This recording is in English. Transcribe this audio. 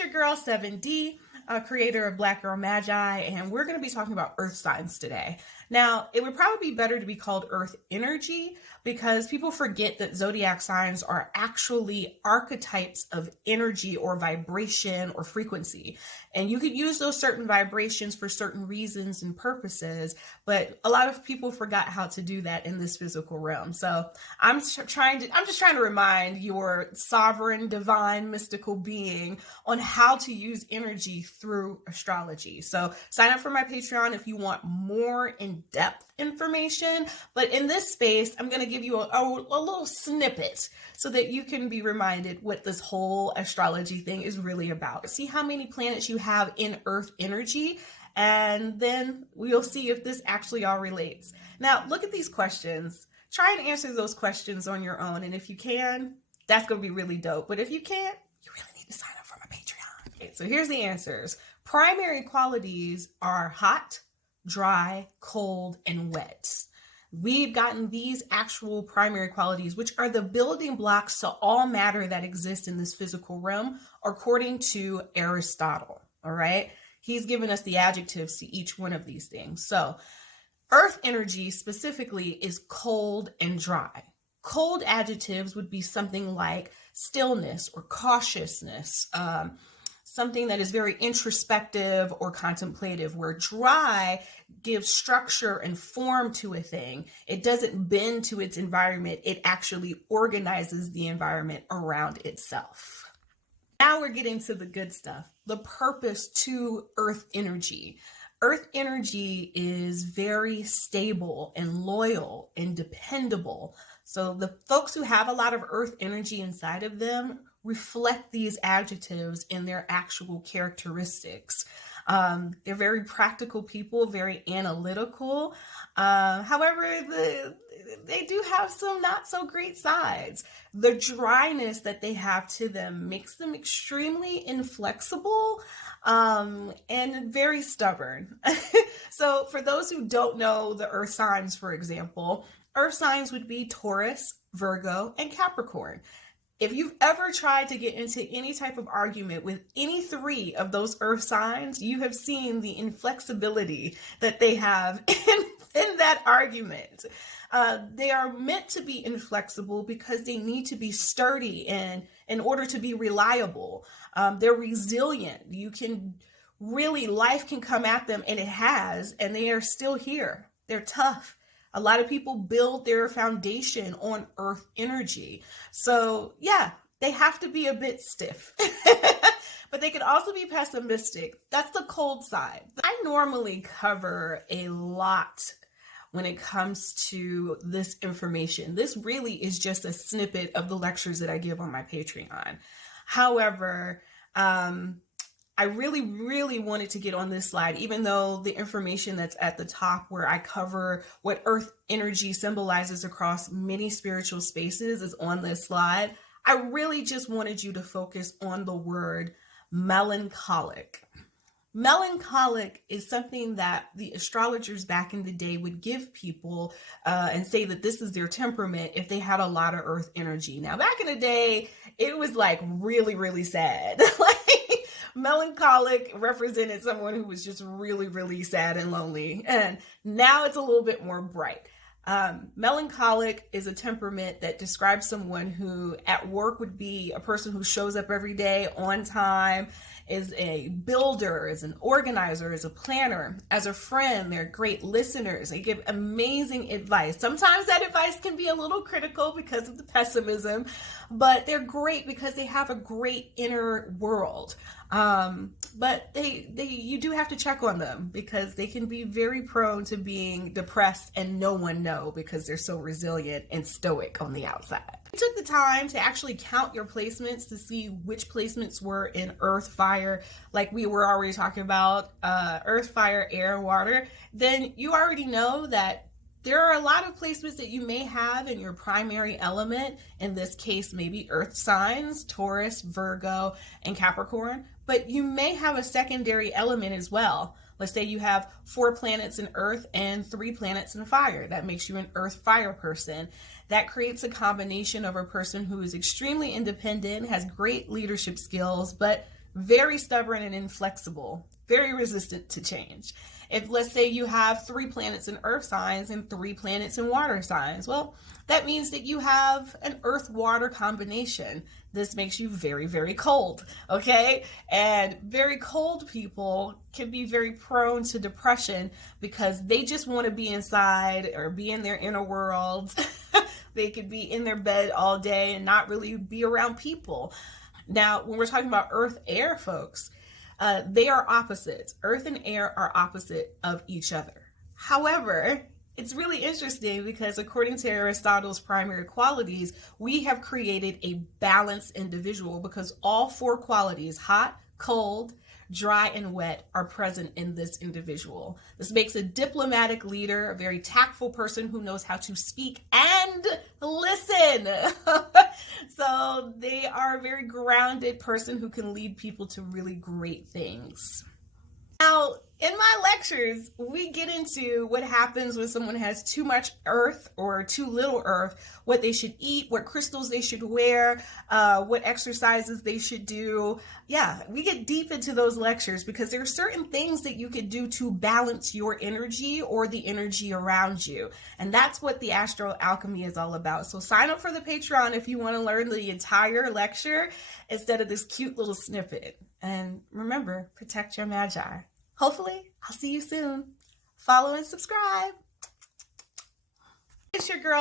your girl 7D, creator of Black Girl Magi, and we're going to be talking about earth signs today. Now, it would probably be better to be called earth energy because people forget that zodiac signs are actually archetypes of energy or vibration or frequency. And you could use those certain vibrations for certain reasons and purposes, but a lot of people forgot how to do that in this physical realm. So I'm just trying to remind your sovereign, divine, mystical being on how to use energy through astrology. So sign up for my Patreon if you want more in-depth information, but in this space, I'm going to give you a little snippet so that you can be reminded what this whole astrology thing is really about. See how many planets you have in earth energy, and then we'll see if this actually all relates. Now, look at these questions. Try and answer those questions on your own, and if you can, that's going to be really dope. But if you can't, you really need to sign up for my Patreon. Okay, so here's the answers. Primary qualities are hot, dry, cold, and wet. We've gotten these actual primary qualities, which are the building blocks to all matter that exists in this physical realm, according to Aristotle. All right. He's given us the adjectives to each one of these things. So earth energy specifically is cold and dry. Cold adjectives would be something like stillness or cautiousness, something that is very introspective or contemplative, where dry gives structure and form to a thing. It doesn't bend to its environment. It actually organizes the environment around itself. Now we're getting to the good stuff, the purpose to earth energy. Earth energy is very stable and loyal and dependable. So the folks who have a lot of earth energy inside of them reflect these adjectives in their actual characteristics. They're very practical people, very analytical. However, they do have some not so great sides. The dryness that they have to them makes them extremely inflexible and very stubborn. So for those who don't know the earth signs, for example, earth signs would be Taurus, Virgo, and Capricorn. If you've ever tried to get into any type of argument with any three of those earth signs, you have seen the inflexibility that they have in that argument. They are meant to be inflexible because they need to be sturdy and in order to be reliable. They're resilient. Life can come at them, and it has, and they are still here. They're tough. A lot of people build their foundation on earth energy. So yeah, they have to be a bit stiff, but they can also be pessimistic. That's the cold side. I normally cover a lot when it comes to this information. This really is just a snippet of the lectures that I give on my Patreon. However, I really wanted to get on this slide, even though the information that's at the top where I cover what earth energy symbolizes across many spiritual spaces is on this slide. I really just wanted you to focus on the word melancholic. Melancholic is something that the astrologers back in the day would give people and say that this is their temperament if they had a lot of earth energy. Now, back in the day, it was like really sad. Melancholic represented someone who was just really sad and lonely. And now it's a little bit more bright. Melancholic is a temperament that describes someone who at work would be a person who shows up every day on time, is a builder, is an organizer, is a planner. As a friend, they're great listeners. They give amazing advice. Sometimes that advice can be a little critical because of the pessimism, but they're great because they have a great inner world. But you do have to check on them because they can be very prone to being depressed and no one know because they're so resilient and stoic on the outside. I took the time to actually count your placements to see which placements were in earth, fire, like we were already talking about, earth, fire, air, water. Then you already know that there are a lot of placements that you may have in your primary element, in this case, maybe earth signs, Taurus, Virgo, and Capricorn, but you may have a secondary element as well. Let's say you have 4 planets in earth and 3 planets in fire. That makes you an earth fire person. That creates a combination of a person who is extremely independent, has great leadership skills, but very stubborn and inflexible, very resistant to change. If, let's say, you have 3 planets in earth signs and 3 planets in water signs, well, that means that you have an earth-water combination. This makes you very, very cold, okay? And very cold people can be very prone to depression because they just want to be inside or be in their inner world. They could be in their bed all day and not really be around people. Now, when we're talking about earth-air folks, they are opposites. Earth and air are opposite of each other. However, it's really interesting because according to Aristotle's primary qualities, we have created a balanced individual because all 4 qualities, hot, cold, dry, and wet, are present in this individual. This makes a diplomatic leader, a very tactful person who knows how to speak and listen. So they are a very grounded person who can lead people to really great things. Now, in my lectures, we get into what happens when someone has too much earth or too little earth, what they should eat, what crystals they should wear, what exercises they should do. Yeah, we get deep into those lectures because there are certain things that you could do to balance your energy or the energy around you. And that's what the Astro Alchemy is all about. So sign up for the Patreon if you want to learn the entire lecture instead of this cute little snippet. And remember, protect your magi. Hopefully, I'll see you soon. Follow and subscribe. It's your girl.